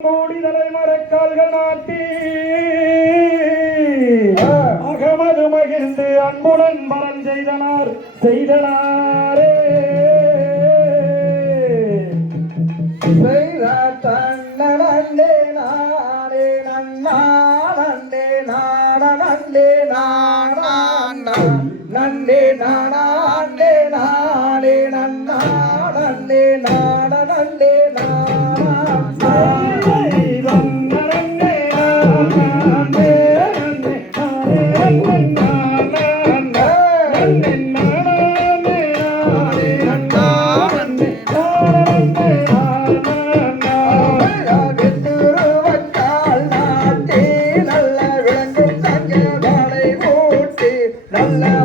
கோடி தலைமறைக்கால்கள் நாட்டி அகமது மகிழ்ந்து அன்புடன் மரம் செய்தனார் செய்தனாரே. செய்த தன்னே நாடே நன்னே நாடே நாடே நன்னே நாடே நாடே நன்னே நாடே நாடே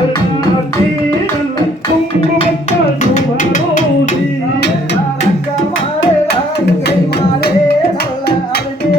Thank you.